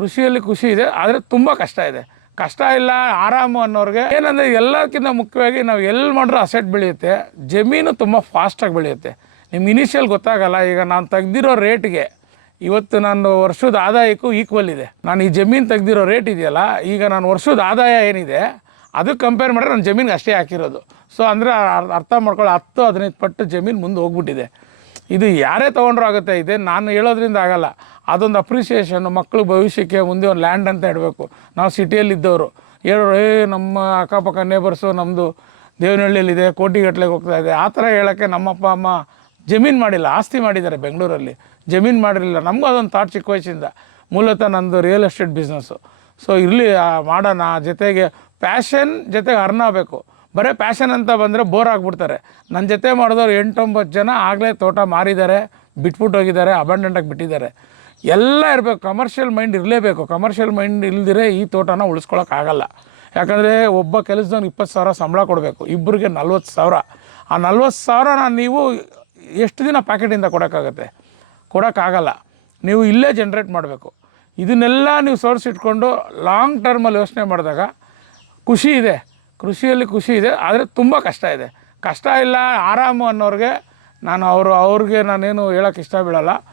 ಕೃಷಿಯಲ್ಲಿ ಖುಷಿ ಇದೆ, ಆದರೆ ತುಂಬ ಕಷ್ಟ ಇದೆ. ಕಷ್ಟ ಇಲ್ಲ, ಆರಾಮು ಅನ್ನೋರಿಗೆ ಏನಂದರೆ ಎಲ್ಲಕ್ಕಿಂತ ಮುಖ್ಯವಾಗಿ ನಾವು ಎಲ್ಲಿ ಮಾಡಿದ್ರೂ ಅಸೆಟ್ ಬೆಳೆಯುತ್ತೆ. ಜಮೀನು ತುಂಬ ಫಾಸ್ಟಾಗಿ ಬೆಳೆಯುತ್ತೆ. ನಿಮ್ಗೆ ಇನಿಷಿಯಲ್ ಗೊತ್ತಾಗಲ್ಲ. ಈಗ ನಾನು ತೆಗ್ದಿರೋ ರೇಟ್ಗೆ ಇವತ್ತು ನಾನು ವರ್ಷದ ಆದಾಯಕ್ಕೂ ಈಕ್ವಲ್ ಇದೆ. ನಾನು ಈ ಜಮೀನು ತೆಗ್ದಿರೋ ರೇಟ್ ಇದೆಯಲ್ಲ, ಈಗ ನಾನು ವರ್ಷದ ಆದಾಯ ಏನಿದೆ ಅದಕ್ಕೆ ಕಂಪೇರ್ ಮಾಡಿದ್ರೆ ನನ್ನ ಜಮೀನಿಗೆ ಅಷ್ಟೇ ಹಾಕಿರೋದು. ಸೊ ಅಂದರೆ ಅರ್ಥ ಮಾಡ್ಕೊಳ್ಳೋ 10-15 ಪಟ್ಟು ಜಮೀನು ಮುಂದೆ ಹೋಗ್ಬಿಟ್ಟಿದೆ. ಇದು ಯಾರೇ ತೊಗೊಂಡ್ರೂ ಆಗುತ್ತೆ. ಇದೆ ನಾನು ಹೇಳೋದ್ರಿಂದ ಆಗಲ್ಲ. ಅದೊಂದು ಅಪ್ರಿಷಿಯೇಷನ್ನು ಮಕ್ಕಳು ಭವಿಷ್ಯಕ್ಕೆ ಮುಂದೆ ಒಂದು ಲ್ಯಾಂಡ್ ಅಂತ ಇಡಬೇಕು. ನಾವು ಸಿಟಿಯಲ್ಲಿದ್ದವರು ಹೇಳೋರು ನಮ್ಮ ಅಕ್ಕಪಕ್ಕ ನೇಬರ್ಸು ನಮ್ಮದು ದೇವನಹಳ್ಳಿಯಲ್ಲಿದೆ, ಕೋಟಿಗಟ್ಟಲೆಗೆ ಹೋಗ್ತಾ ಇದೆ, ಆ ಥರ ಹೇಳೋಕ್ಕೆ ನಮ್ಮಪ್ಪ ಅಮ್ಮ ಜಮೀನು ಮಾಡಿಲ್ಲ, ಆಸ್ತಿ ಮಾಡಿದ್ದಾರೆ ಬೆಂಗಳೂರಲ್ಲಿ, ಜಮೀನು ಮಾಡಿರಲಿಲ್ಲ. ನಮಗೂ ಅದೊಂದು ಥಾಟ್ ಚಿಕ್ಕ ವಯಸ್ಸಿಂದ. ಮೂಲತಃ ನಂದು ರಿಯಲ್ ಎಸ್ಟೇಟ್ ಬಿಸ್ನೆಸ್ಸು. ಸೊ ಇರಲಿ ಮಾಡೋಣ, ಜೊತೆಗೆ ಪ್ಯಾಷನ್ ಜೊತೆಗೆ ಅರ್ನ್ ಆಗಬೇಕು. ಬರೀ ಪ್ಯಾಷನ್ ಅಂತ ಬಂದರೆ ಬೋರ್ ಆಗಿಬಿಡ್ತಾರೆ. ನನ್ನ ಜೊತೆ ಮಾಡಿದವ್ರು 8-9 ಜನ ಆಗಲೇ ತೋಟ ಮಾರಿದ್ದಾರೆ, ಬಿಟ್ಬಿಟ್ಟು ಹೋಗಿದ್ದಾರೆ, ಅಬಂಡೆಂಟಾಗಿ ಬಿಟ್ಟಿದ್ದಾರೆ. ಎಲ್ಲ ಇರಬೇಕು, ಕಮರ್ಷಿಯಲ್ ಮೈಂಡ್ ಇರಲೇಬೇಕು. ಕಮರ್ಷಿಯಲ್ ಮೈಂಡ್ ಇಲ್ದಿರೆ ಈ ತೋಟನ ಉಳಿಸ್ಕೊಳಕ್ಕಾಗಲ್ಲ. ಯಾಕಂದರೆ ಒಬ್ಬ ಕೆಲಸದವ್ನು 20,000 ಸಂಬಳ ಕೊಡಬೇಕು, ಇಬ್ಬರಿಗೆ 40,000. ಆ 40,000ನ ನೀವು ಎಷ್ಟು ದಿನ ಪ್ಯಾಕೆಟಿಂದ ಕೊಡೋಕ್ಕಾಗತ್ತೆ? ಕೊಡೋಕ್ಕಾಗಲ್ಲ. ನೀವು ಇಲ್ಲೇ ಜನ್ರೇಟ್ ಮಾಡಬೇಕು. ಇದನ್ನೆಲ್ಲ ನೀವು ಸೋರ್ಸ್ ಇಟ್ಕೊಂಡು ಲಾಂಗ್ ಟರ್ಮಲ್ಲಿ ಯೋಚನೆ ಮಾಡಿದಾಗ ಖುಷಿ ಇದೆ. ಕೃಷಿಯಲ್ಲಿ ಖುಷಿ ಇದೆ, ಆದರೆ ತುಂಬ ಕಷ್ಟ ಇದೆ. ಕಷ್ಟ ಇಲ್ಲ, ಆರಾಮು ಅನ್ನೋರಿಗೆ ನಾನು ಅವ್ರಿಗೆ ನಾನೇನು ಹೇಳೋಕ್ಕೆ ಇಷ್ಟ ಬೀಳಲ್ಲ.